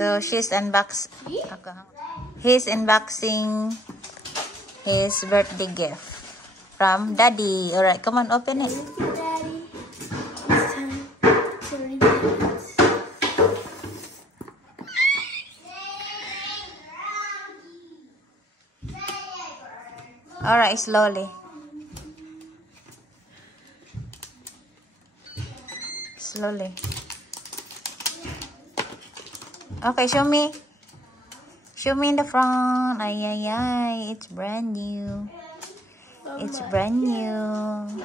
So he's unboxing his birthday gift from Daddy. All right, come on, open it. Daddy. It's time to read it. All right, slowly. Slowly. Okay, show me. Show me in the front. Ay, ay, ay. It's brand new. It's brand new.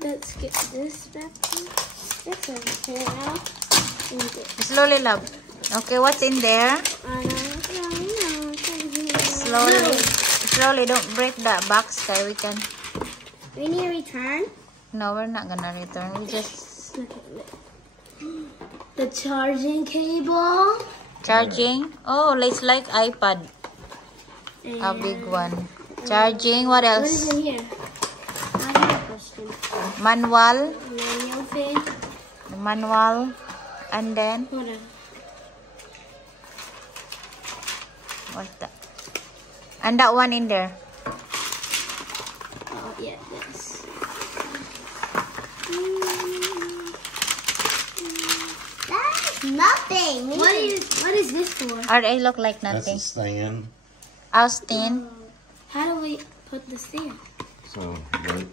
Let's get this back. This over now. Slowly, love. Okay, what's in there? Slowly. Slowly. Don't break that box, okay? We need to return. No, we're not gonna return. We just... Look at it. The charging cable. Charging? Oh, it's like iPad. And A big one. Charging. What what else? is in here? I have a question. Manual. Manual thing. The manual. And then, Hold on. what's that? And that one in there. Oh, yeah, this. That's nothing. What is this for? It look like That's a nothing. stand. Austin. How do we put this in? So, like this.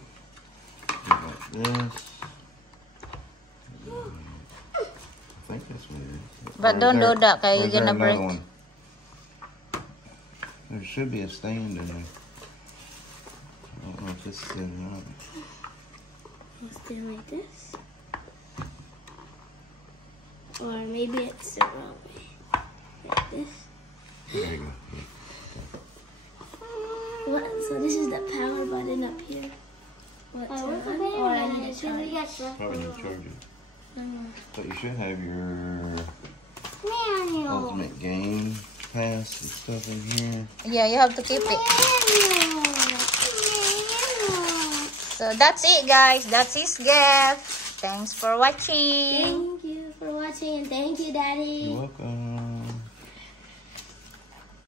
I think that's what it is. But Or don't is there- do that, okay? or You're is there gonna another break. one? There should be a stand in there. I don't know if this is in or not. It's in like this. Or maybe it's the wrong way. Like this. There you go. What? So this is the power button up here. What? Or I need to charge. Probably need to charge it. But you should have your Manual. ultimate game pass and stuff in here. Yeah, you have to keep it. So that's it, guys. That's his gift. Thanks for watching. Thank you for watching and thank you, Daddy. You're welcome.